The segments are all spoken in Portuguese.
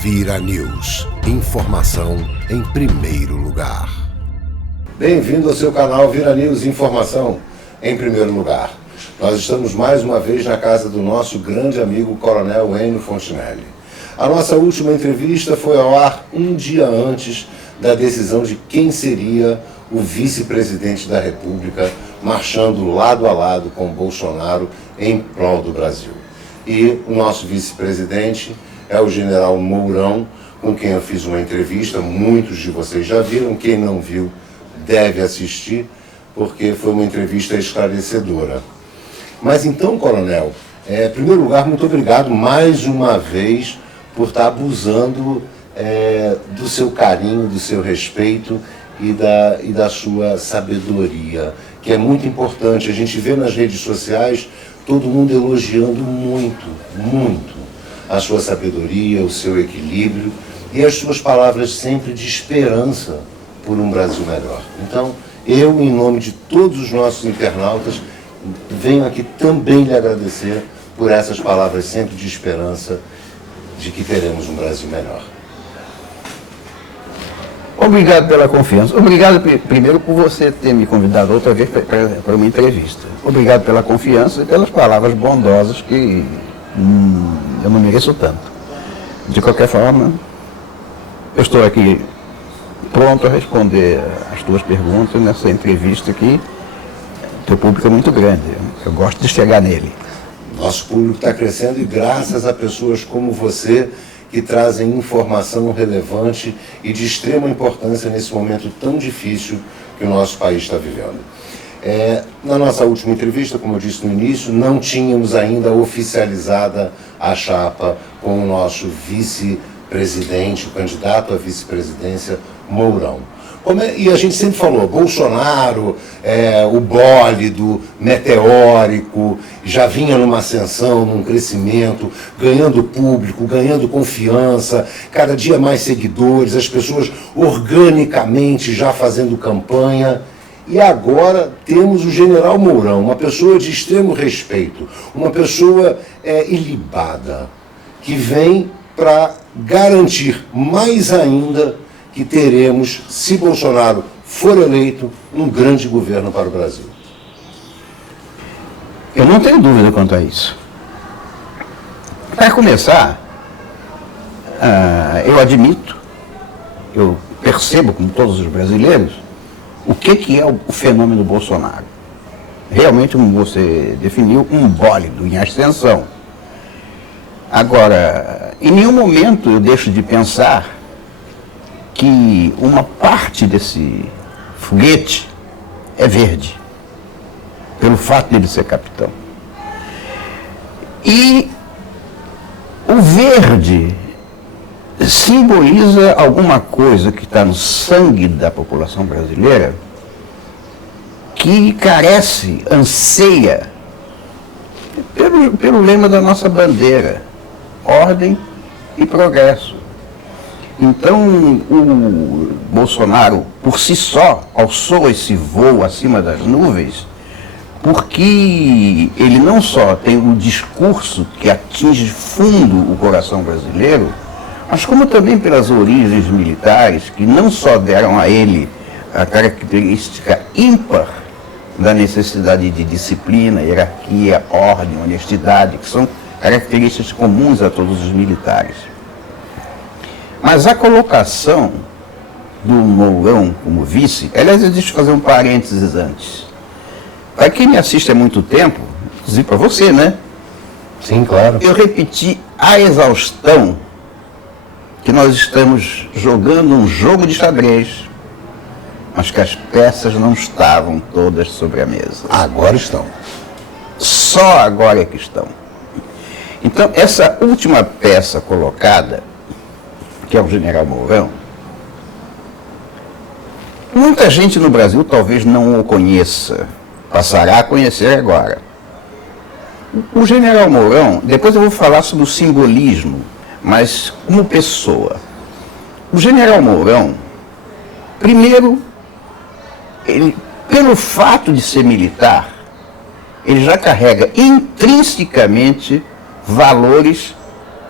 Vira News. Informação em primeiro lugar. Bem-vindo ao seu canal Vira News, informação em primeiro lugar. Nós estamos mais uma vez na casa do nosso grande amigo Coronel Ennio Fontinelli. A nossa última entrevista foi ao ar um dia antes da decisão de quem seria o vice-presidente da República, marchando lado a lado com Bolsonaro em prol do Brasil. E o nosso vice-presidente é o general Mourão, com quem eu fiz uma entrevista. Muitos de vocês já viram, quem não viu deve assistir, porque foi uma entrevista esclarecedora. Mas então, Coronel, em primeiro lugar, muito obrigado mais uma vez por estar abusando do seu carinho, do seu respeito e da sua sabedoria, que é muito importante. A gente vê nas redes sociais todo mundo elogiando muito, muito a sua sabedoria, o seu equilíbrio e as suas palavras sempre de esperança por um Brasil melhor. Então, eu, em nome de todos os nossos internautas, venho aqui também lhe agradecer por essas palavras sempre de esperança de que teremos um Brasil melhor. Obrigado pela confiança. Obrigado primeiro por você ter me convidado outra vez para uma entrevista. Obrigado pela confiança e pelas palavras bondosas que eu não mereço tanto. De qualquer forma, eu estou aqui pronto a responder as tuas perguntas nessa entrevista aqui. Teu público é muito grande, eu gosto de chegar nele. Nosso público está crescendo e graças a pessoas como você que trazem informação relevante e de extrema importância nesse momento tão difícil que o nosso país está vivendo. Na nossa última entrevista, como eu disse no início, não tínhamos ainda oficializada a chapa com o nosso vice-presidente, o candidato à vice-presidência, Mourão. E a gente sempre falou, Bolsonaro, o bólido, meteórico, já vinha numa ascensão, num crescimento, ganhando público, ganhando confiança, cada dia mais seguidores, as pessoas organicamente já fazendo campanha. E agora temos o general Mourão, uma pessoa de extremo respeito, uma pessoa ilibada, que vem para garantir mais ainda que teremos, se Bolsonaro for eleito, um grande governo para o Brasil. Eu não tenho dúvida quanto a isso. Para começar, eu admito, eu percebo, como todos os brasileiros, o que é o fenômeno Bolsonaro. Realmente, como você definiu, um bólido em ascensão. Agora, em nenhum momento eu deixo de pensar que uma parte desse foguete é verde, pelo fato de ele ser capitão. E o verde simboliza alguma coisa que está no sangue da população brasileira, que carece, anseia, pelo lema da nossa bandeira, ordem e progresso. Então, o Bolsonaro, por si só, alçou esse voo acima das nuvens, porque ele não só tem um discurso que atinge fundo o coração brasileiro, mas como também pelas origens militares, que não só deram a ele a característica ímpar da necessidade de disciplina, hierarquia, ordem, honestidade, que são características comuns a todos os militares. Mas a colocação do Mourão como vice, aliás, deixa eu fazer um parênteses antes. Para quem me assiste há muito tempo, inclusive para você, né? Sim, claro. Eu repeti a exaustão que nós estamos jogando um jogo de xadrez, mas que as peças não estavam todas sobre a mesa. Agora estão. Só agora é que estão. Então, essa última peça colocada, que é o general Mourão, muita gente no Brasil talvez não o conheça, passará a conhecer agora. O general Mourão, depois eu vou falar sobre o simbolismo, mas como pessoa. O general Mourão, primeiro, ele, pelo fato de ser militar, ele já carrega intrinsecamente valores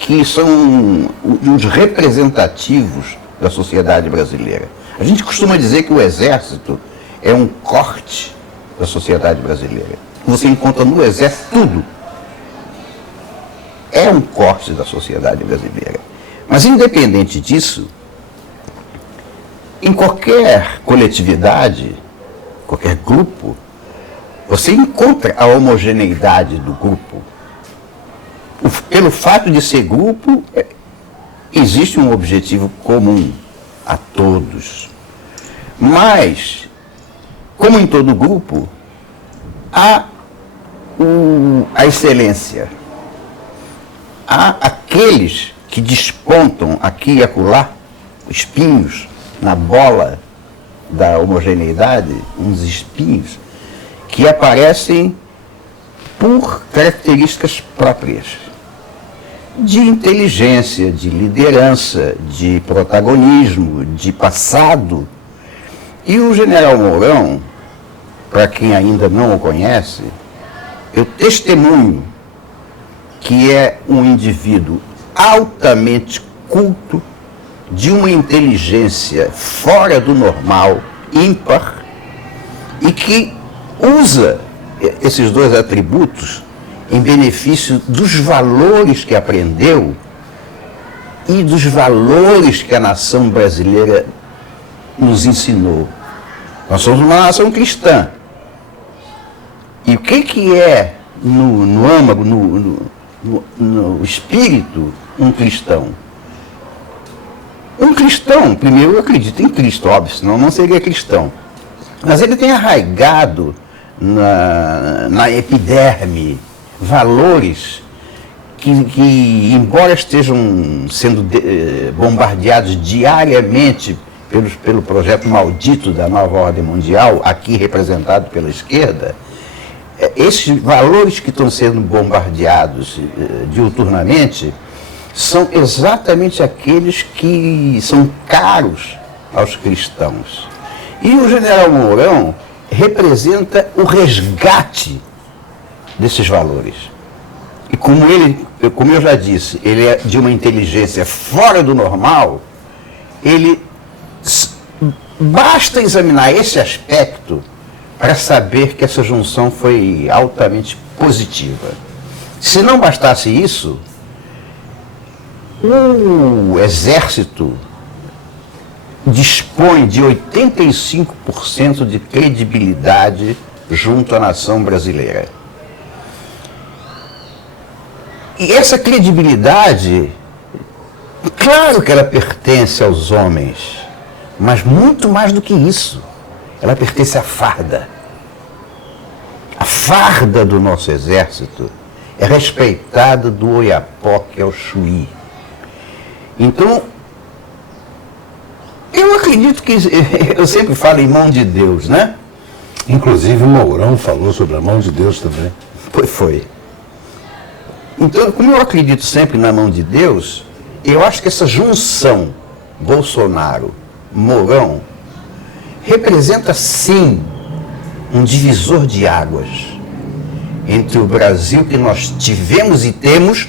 que são os representativos da sociedade brasileira. A gente costuma dizer que o Exército é um corte da sociedade brasileira. Você encontra no Exército tudo. É um corte da sociedade brasileira. Mas, independente disso, em qualquer coletividade, qualquer grupo, você encontra a homogeneidade do grupo. Pelo fato de ser grupo, existe um objetivo comum a todos. Mas, como em todo grupo, há a excelência. Há aqueles que despontam aqui e acolá, espinhos na bola da homogeneidade, uns espinhos, que aparecem por características próprias, de inteligência, de liderança, de protagonismo, de passado. E o general Mourão, para quem ainda não o conhece, eu testemunho que é um indivíduo altamente culto, de uma inteligência fora do normal, ímpar, e que usa esses dois atributos em benefício dos valores que aprendeu e dos valores que a nação brasileira nos ensinou. Nós somos uma nação cristã. E o que é no âmago, no espírito, um cristão? Um cristão, primeiro, eu acredito em Cristo, óbvio, senão não seria cristão. Mas ele tem arraigado na epiderme valores que, embora estejam sendo bombardeados diariamente pelo projeto maldito da nova ordem mundial, aqui representado pela esquerda, esses valores que estão sendo bombardeados diuturnamente são exatamente aqueles que são caros aos cristãos. E o general Mourão representa o resgate desses valores. E como eu já disse, ele é de uma inteligência fora do normal, basta examinar esse aspecto para saber que essa junção foi altamente positiva. Se não bastasse isso, o Exército dispõe de 85% de credibilidade junto à nação brasileira. E essa credibilidade, claro que ela pertence aos homens, mas muito mais do que isso, ela pertence à farda. A farda do nosso exército é respeitada do Oiapoque ao Chuí. Então, eu acredito que, eu sempre falo em mão de Deus, né? Inclusive o Mourão falou sobre a mão de Deus também. Foi. Então, como eu acredito sempre na mão de Deus, eu acho que essa junção Bolsonaro-Mourão representa, sim, um divisor de águas entre o Brasil que nós tivemos e temos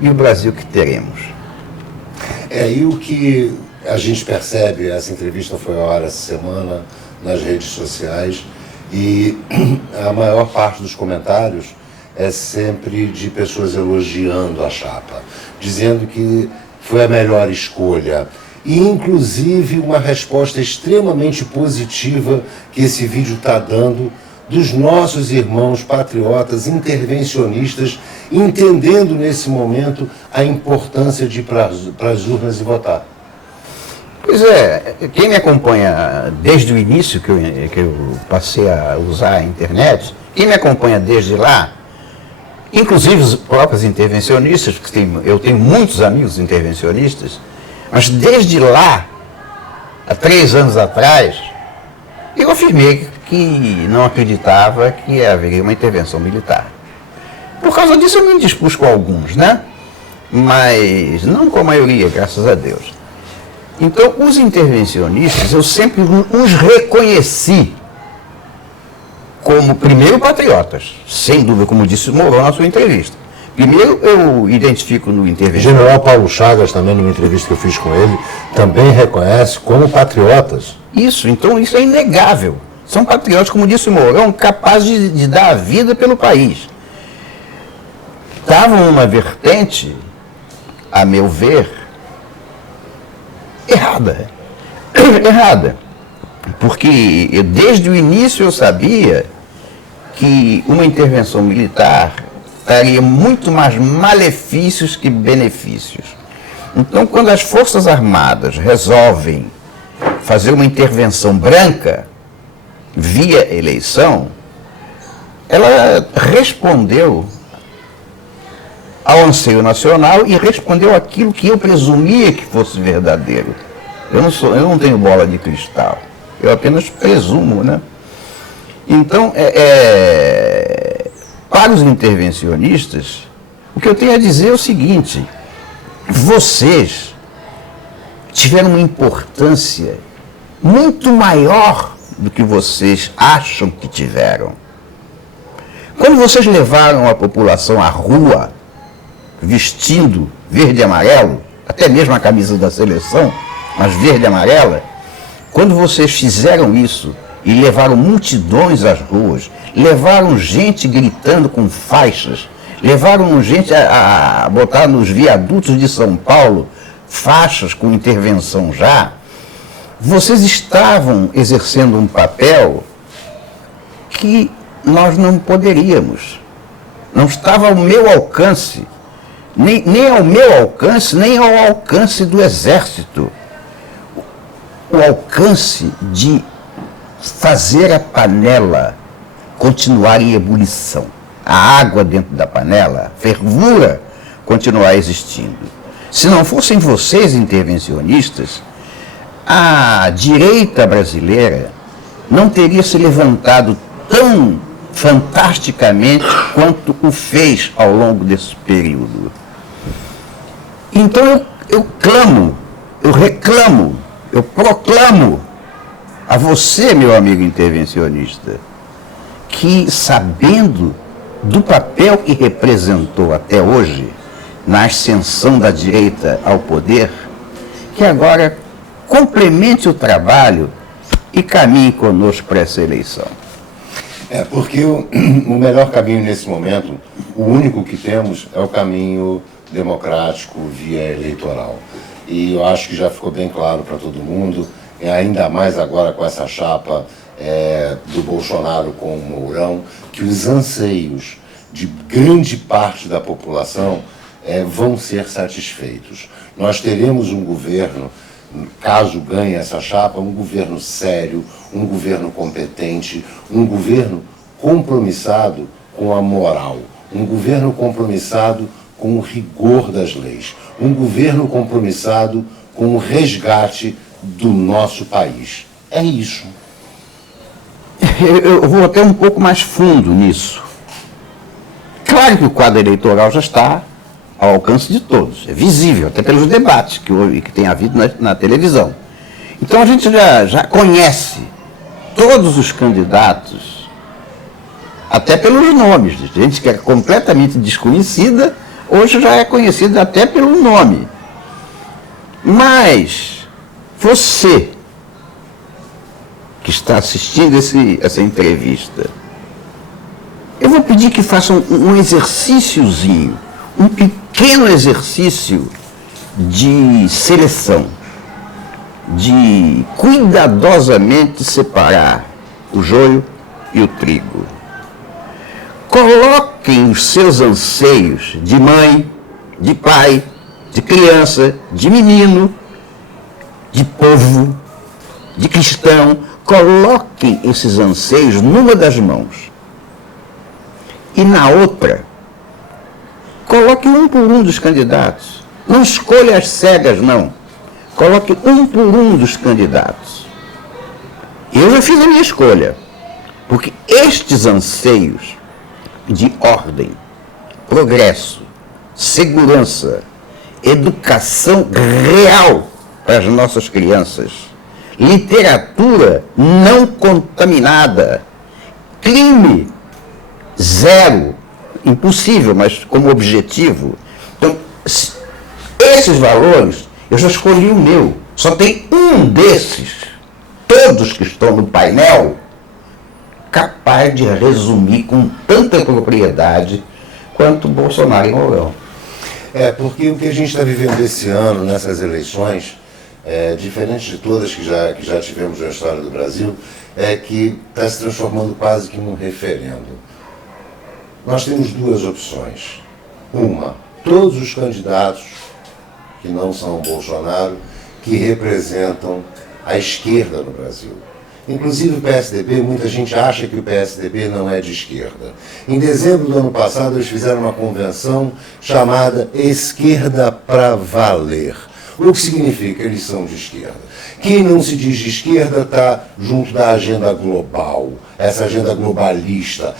e o Brasil que teremos. E o que a gente percebe, essa entrevista foi ao ar essa semana nas redes sociais, e a maior parte dos comentários é sempre de pessoas elogiando a chapa, dizendo que foi a melhor escolha. E, inclusive, uma resposta extremamente positiva que esse vídeo está dando dos nossos irmãos patriotas, intervencionistas, entendendo nesse momento a importância de ir para as urnas e votar. Pois é, quem me acompanha desde o início que eu passei a usar a internet, quem me acompanha desde lá, inclusive os próprios intervencionistas, porque eu tenho muitos amigos intervencionistas, mas desde lá, há 3 anos atrás, eu afirmei que não acreditava que haveria uma intervenção militar. Por causa disso eu me dispus com alguns, né? Mas não com a maioria, graças a Deus. Então, os intervencionistas, eu sempre os reconheci como, primeiro, patriotas, sem dúvida, como disse o Mourão na sua entrevista. Primeiro, eu identifico no intervenção. General Paulo Chagas, também numa entrevista que eu fiz com ele, também reconhece como patriotas. Isso, então isso é inegável. São patriotas, como disse o Mourão, capazes de dar a vida pelo país. Estavam numa vertente, a meu ver, errada. Errada. Porque desde o início eu sabia que uma intervenção militar traria muito mais malefícios que benefícios. Então, quando as Forças Armadas resolvem fazer uma intervenção branca via eleição, ela respondeu ao anseio nacional e respondeu aquilo que eu presumia que fosse verdadeiro. Eu não tenho bola de cristal, eu apenas presumo, né? Então, para os intervencionistas, o que eu tenho a dizer é o seguinte: vocês tiveram uma importância muito maior do que vocês acham que tiveram. Quando vocês levaram a população à rua, vestindo verde e amarelo, até mesmo a camisa da seleção, mas verde e amarela, quando vocês fizeram isso e levaram multidões às ruas, levaram gente gritando com faixas, levaram gente a botar nos viadutos de São Paulo faixas com intervenção já, vocês estavam exercendo um papel que nós não poderíamos. Não estava ao meu alcance, nem ao meu alcance, nem ao alcance do Exército. O alcance de fazer a panela continuar em ebulição, a água dentro da panela, a fervura, continuar existindo. Se não fossem vocês intervencionistas, a direita brasileira não teria se levantado tão fantasticamente quanto o fez ao longo desse período. Então eu clamo, eu reclamo, eu proclamo a você, meu amigo intervencionista, que, sabendo do papel que representou até hoje na ascensão da direita ao poder, que agora complemente o trabalho e caminhe conosco para essa eleição. Porque o melhor caminho nesse momento, o único que temos, é o caminho democrático via eleitoral. E eu acho que já ficou bem claro para todo mundo, ainda mais agora com essa chapa do Bolsonaro com o Mourão, que os anseios de grande parte da população vão ser satisfeitos. Nós teremos um governo, caso ganhe essa chapa, um governo sério, um governo competente, um governo compromissado com a moral, um governo compromissado com o rigor das leis, um governo compromissado com o resgate do nosso país. É isso. Eu vou até um pouco mais fundo nisso. Claro que o quadro eleitoral já está ao alcance de todos, é visível, até pelos debates que tem havido na televisão. Então a gente já conhece todos os candidatos, até pelos nomes. Gente que é completamente desconhecida, hoje já é conhecida até pelo nome. Mas você que está assistindo essa entrevista, eu vou pedir que façam um exercíciozinho, um pequeno exercício de seleção, de cuidadosamente separar o joio e o trigo. Coloquem os seus anseios de mãe, de pai, de criança, de menino, de povo, de cristão. Coloquem esses anseios numa das mãos. E na outra, coloque um por um dos candidatos. Não escolha as cegas, não. Coloque um por um dos candidatos. Eu já fiz a minha escolha. Porque estes anseios de ordem, progresso, segurança, educação real para as nossas crianças, literatura não contaminada, crime zero impossível, mas como objetivo. Então, esses valores, eu já escolhi o meu. Só tem um desses, todos que estão no painel, capaz de resumir com tanta propriedade quanto Bolsonaro e Mourão. Porque o que a gente está vivendo esse ano, nessas eleições, diferente de todas que já tivemos na história do Brasil, é que está se transformando quase que num referendo. Nós temos duas opções. Uma, todos os candidatos que não são Bolsonaro, que representam a esquerda no Brasil. Inclusive o PSDB, muita gente acha que o PSDB não é de esquerda. Em dezembro do ano passado, eles fizeram uma convenção chamada Esquerda pra Valer. O que significa? Eles são de esquerda. Quem não se diz de esquerda está junto da agenda global, essa agenda globalista,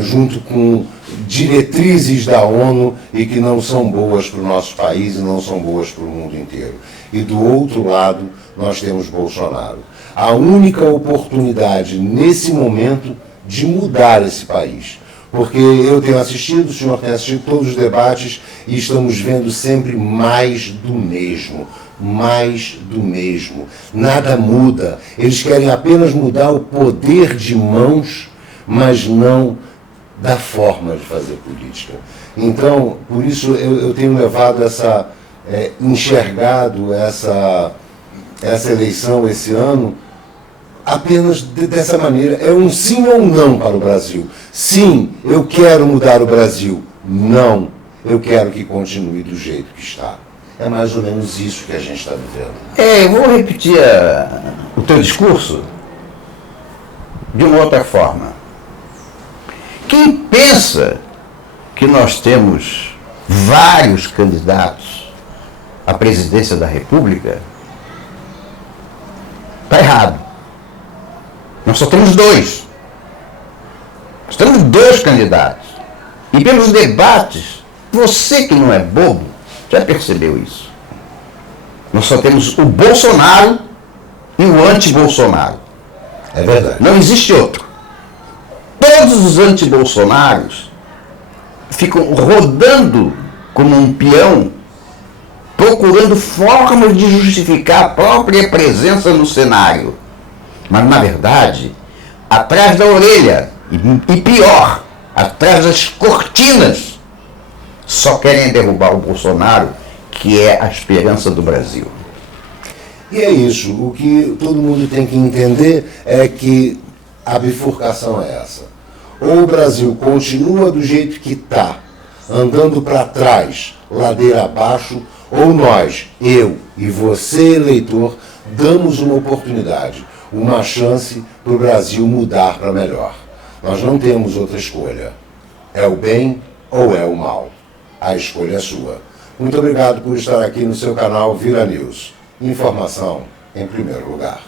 junto com diretrizes da ONU e que não são boas para o nosso país e não são boas para o mundo inteiro. E do outro lado, nós temos Bolsonaro. A única oportunidade nesse momento de mudar esse país. Porque eu tenho assistido, o senhor tem assistido todos os debates e estamos vendo sempre mais do mesmo. Mais do mesmo. Nada muda. Eles querem apenas mudar o poder de mãos, mas não da forma de fazer política. Então, por isso eu tenho levado enxergado essa eleição esse ano apenas dessa maneira. É um sim ou um não para o Brasil. Sim, eu quero mudar o Brasil. Não, eu quero que continue do jeito que está. É mais ou menos isso que a gente está vivendo. Eu vou repetir o teu discurso de uma outra forma. Quem pensa que nós temos vários candidatos à presidência da República, está errado. Nós só temos dois. Nós temos dois candidatos. E pelos debates, você que não é bobo, já percebeu isso. Nós só temos o Bolsonaro e o anti-Bolsonaro. É verdade. Não existe outro. Todos os anti-Bolsonaros ficam rodando como um peão, procurando formas de justificar a própria presença no cenário. Mas, na verdade, atrás da orelha, e pior, atrás das cortinas, só querem derrubar o Bolsonaro, que é a esperança do Brasil. E é isso. O que todo mundo tem que entender é que a bifurcação é essa. Ou o Brasil continua do jeito que está, andando para trás, ladeira abaixo, ou nós, eu e você, eleitor, damos uma oportunidade, uma chance para o Brasil mudar para melhor. Nós não temos outra escolha. É o bem ou é o mal. A escolha é sua. Muito obrigado por estar aqui no seu canal Vira News. Informação em primeiro lugar.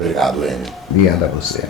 Obrigado, Enio. Obrigado a você.